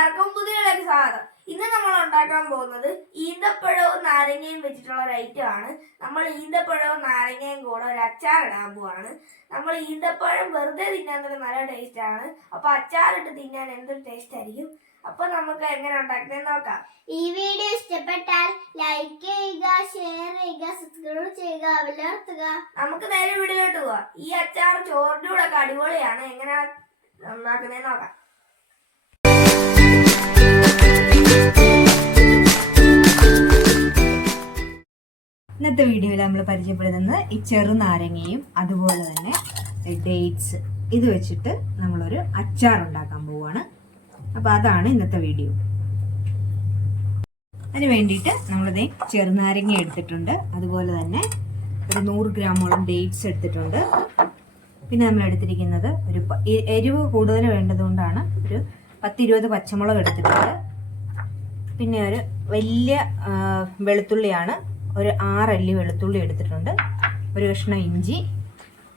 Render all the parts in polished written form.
എല്ലാവർക്കും പുതിയൊരു സ്വാഗതം. ഇന്ന് നമ്മൾ ഉണ്ടാക്കാൻ പോകുന്നത് ഈന്തപ്പഴവും നാരങ്ങയും വെച്ചിട്ടുള്ള ഒരു ഐറ്റം ആണ്. നമ്മൾ ഈന്തപ്പഴവും നാരങ്ങയും കൂടെ ഒരു അച്ചാർ ഇടാൻ പോവാണ്. നമ്മൾ ഈന്തപ്പഴം വെറുതെ തിന്നാൻ തന്നെ നല്ല ടേസ്റ്റ് ആണ്. അപ്പൊ അച്ചാറിട്ട് തിന്നാൻ എന്തൊരു ടേസ്റ്റ് ആയിരിക്കും. അപ്പൊ നമുക്ക് എങ്ങനെ ഉണ്ടാക്കുന്നത് നോക്കാം. ഈ വീഡിയോ ഇഷ്ടപ്പെട്ടാൽ ലൈക്ക് ചെയ്യുക, ഷെയർ ചെയ്യുക, സബ്സ്ക്രൈബ് ചെയ്യുക, വിലർത്തുക. നമുക്ക് നേരെ വീഡിയോയിലോട്ട് പോവാം. ഈ അച്ചാർ ചോറിന്റെ കൂടെ അടിപൊളിയാണ്. എങ്ങനെ ഉണ്ടാക്കുന്നത് നോക്കാം. ഇന്നത്തെ വീഡിയോയിൽ നമ്മൾ പരിചയപ്പെടുന്നത് ഈ ചെറുനാരങ്ങയും അതുപോലെ തന്നെ ഡേറ്റ്സ് ഇത് വെച്ചിട്ട് നമ്മളൊരു അച്ചാർ ഉണ്ടാക്കാൻ പോവുകയാണ്. അപ്പോൾ അതാണ് ഇന്നത്തെ വീഡിയോ. അതിന് വേണ്ടിയിട്ട് നമ്മളിതേ ചെറുനാരങ്ങ എടുത്തിട്ടുണ്ട്, അതുപോലെ തന്നെ ഒരു 100 ഗ്രാമോളം ഡേറ്റ്സ് എടുത്തിട്ടുണ്ട്. പിന്നെ നമ്മൾ എടുത്തിരിക്കുന്നത് ഒരു എരിവ് കൂടുതൽ വേണ്ടതുകൊണ്ടാണ് ഒരു 10-20 പച്ചമുളക് എടുത്തിട്ടുണ്ട്. പിന്നെ ഒരു വലിയ വെളുത്തുള്ളിയാണ്, ഒരു 6 അല്ലി വെളുത്തുള്ളി എടുത്തിട്ടുണ്ട്, ഒരു കഷ്ണം ഇഞ്ചി,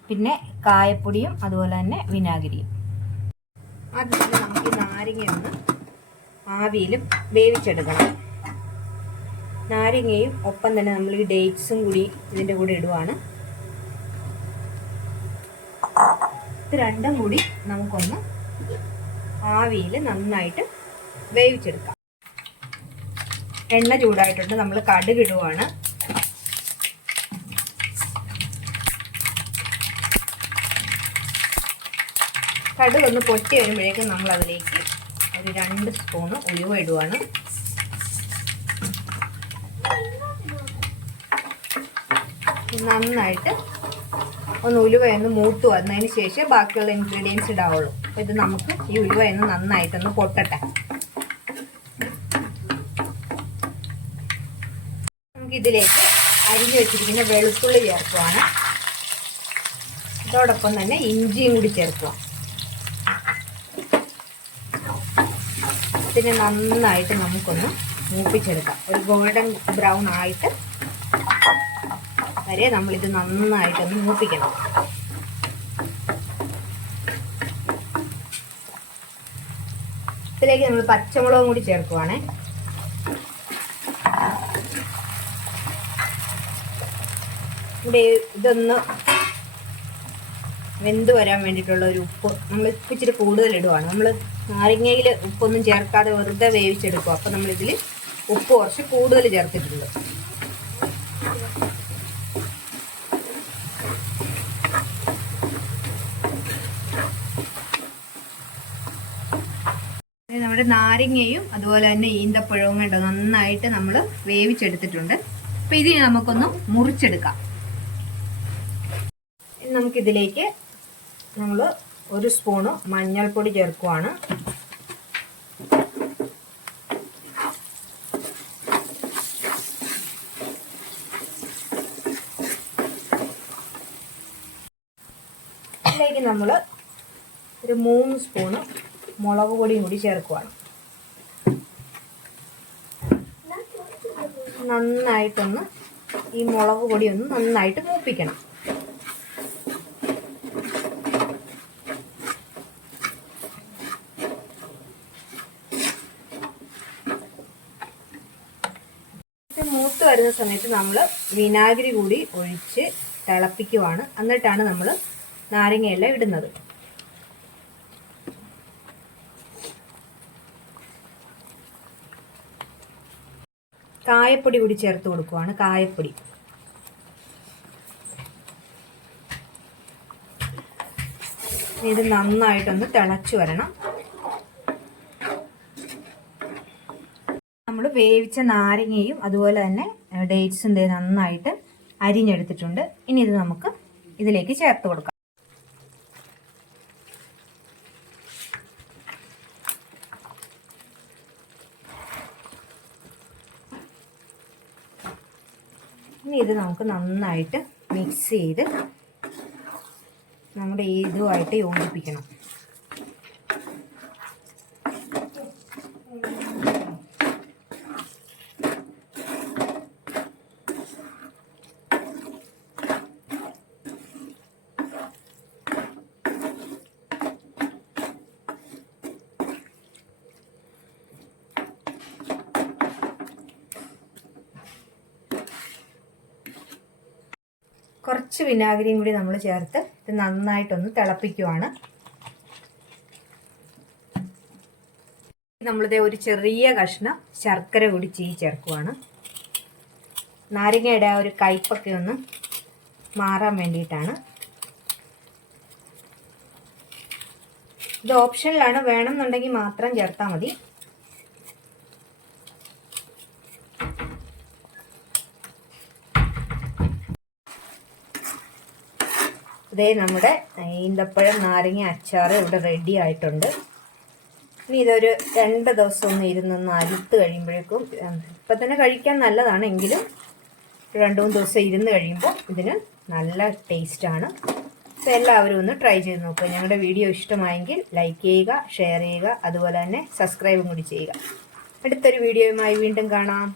പിന്നെ കായപ്പൊടിയും അതുപോലെ തന്നെ വിനാഗിരിയും. ആദ്യം നമുക്ക് ഈ നാരങ്ങയൊന്ന് ആവിയിൽ വേവിച്ചെടുക്കണം. നാരങ്ങയും ഒപ്പം തന്നെ നമ്മൾ ഈ ഡേറ്റ്സും കൂടി ഇതിൻ്റെ കൂടെ ഇടുവാണ്. ഇത് രണ്ടും കൂടി നമുക്കൊന്ന് ആവിയിൽ നന്നായിട്ട് വേവിച്ചെടുക്കാം. എണ്ണ ചൂടായിട്ടുണ്ട്, നമ്മൾ കടുക് ഇടുവാണ്. കടുക് ഒന്ന് പൊട്ടി വരുമ്പോഴേക്കും നമ്മൾ അതിലേക്ക് ഒരു 2 സ്പൂണ് ഉലുവ ഇടുവാണ്. നന്നായിട്ട് ഒന്ന് ഉലുവ ഒന്ന് മൂത്ത് വന്നതിന് ശേഷം ബാക്കിയുള്ള ഇൻഗ്രീഡിയൻസ് ഇടാവുള്ളൂ. അപ്പോൾ ഇത് നമുക്ക് ഈ ഉലുവ ഒന്ന് നന്നായിട്ടൊന്ന് പൊട്ടട്ടെ. ഇതിലേക്ക് അരിഞ്ഞു വെച്ചിരിക്കുന്ന വെളുത്തുള്ളി ചേർക്കുവാണ്. അതോടൊപ്പം തന്നെ ഇഞ്ചിയും കൂടി ചേർക്കുക. ഇതിനെ നന്നായിട്ട് നമുക്കൊന്ന് മൂപ്പിച്ചെടുക്കാം. ഒരു ഗോൾഡൻ ബ്രൗൺ ആയിട്ട് വരെ നമ്മളിത് നന്നായിട്ടൊന്ന് മൂപ്പിക്കണം. ഇതിലേക്ക് നമ്മൾ പച്ചമുളകും കൂടി ചേർക്കുവാണേ. ഇതൊന്ന് വെന്ത് വരാൻ വേണ്ടിയിട്ടുള്ള ഒരു ഉപ്പ് നമ്മൾ ഇച്ചിരി കൂടുതൽ ഇടുവാണ്. നമ്മൾ നാരങ്ങയിൽ ഉപ്പൊന്നും ചേർക്കാതെ വെറുതെ വേവിച്ചെടുക്കും. അപ്പം നമ്മളിതിൽ ഉപ്പ് കുറച്ച് കൂടുതൽ ചേർത്തിട്ടുണ്ട്. നമ്മുടെ നാരങ്ങയും അതുപോലെ തന്നെ ഈന്തപ്പഴവും കണ്ടോ നന്നായിട്ട് നമ്മൾ വേവിച്ചെടുത്തിട്ടുണ്ട്. അപ്പം ഇതിന് നമുക്കൊന്ന് മുറിച്ചെടുക്കാം. നമുക്കിതിലേക്ക് നമ്മൾ 1 സ്പൂണ് മഞ്ഞൾപ്പൊടി ചേർക്കുവാണ്. ഇതിലേക്ക് നമ്മൾ ഒരു 3 സ്പൂണ് മുളക് പൊടിയും കൂടി ചേർക്കുവാണ്. നന്നായിട്ടൊന്ന് ഈ മുളക് പൊടി ഒന്ന് നന്നായിട്ട് മൂപ്പിക്കണം. മൂത്ത് വരുന്ന സമയത്ത് നമ്മൾ വിനാഗിരി കൂടി ഒഴിച്ച് തിളപ്പിക്കുവാണ്. എന്നിട്ടാണ് നമ്മൾ നാരങ്ങയെല്ലാം ഇടുന്നത്. കായപ്പൊടി കൂടി ചേർത്ത് കൊടുക്കുവാണ്. കായപ്പൊടി ഇത് നന്നായിട്ടൊന്ന് തിളച്ചു വരണം. നമ്മൾ വേവിച്ച നാരങ്ങയും അതുപോലെ തന്നെ ഡേറ്റ്സും നന്നായിട്ട് അരിഞ്ഞെടുത്തിട്ടുണ്ട്. ഇനി ഇത് നമുക്ക് ഇതിലേക്ക് ചേർത്ത് കൊടുക്കാം. ഇനി ഇത് നമുക്ക് നന്നായിട്ട് മിക്സ് ചെയ്ത് നമ്മുടെ ഇതുമായിട്ട് യോജിപ്പിക്കണം. കുറച്ച് വിനാഗിരിയും കൂടി നമ്മൾ ചേർത്ത് ഇത് നന്നായിട്ടൊന്ന് തിളപ്പിക്കുവാണ്. നമ്മളിത് ഒരു ചെറിയ കഷ്ണം ശർക്കര കൂടി ചേർക്കുവാണ്. നാരങ്ങയുടെ ആ ഒരു കയ്പൊക്കെ ഒന്ന് മാറാൻ വേണ്ടിയിട്ടാണ്. ഇത് ഓപ്ഷനിലാണ്, വേണമെന്നുണ്ടെങ്കിൽ മാത്രം ചേർത്താൽ മതി. ഇതേ നമ്മുടെ ഈന്തപ്പഴം നാരങ്ങ അച്ചാർ ഇവിടെ റെഡി ആയിട്ടുണ്ട്. ഇനി ഇതൊരു 2 ദിവസം ഒന്ന് ഇരുന്നൊന്ന് അലുത്ത് കഴിയുമ്പോഴേക്കും, ഇപ്പം തന്നെ കഴിക്കാൻ നല്ലതാണ്, എങ്കിലും 2-3 ദിവസം ഇരുന്ന് കഴിയുമ്പോൾ ഇതിന് നല്ല ടേസ്റ്റാണ്. അപ്പോൾ എല്ലാവരും ഒന്ന് ട്രൈ ചെയ്ത് നോക്കുക. ഞങ്ങളുടെ വീഡിയോ ഇഷ്ടമായെങ്കിൽ ലൈക്ക് ചെയ്യുക, ഷെയർ ചെയ്യുക, അതുപോലെ തന്നെ സബ്സ്ക്രൈബും കൂടി ചെയ്യുക. അടുത്തൊരു വീഡിയോയുമായി വീണ്ടും കാണാം.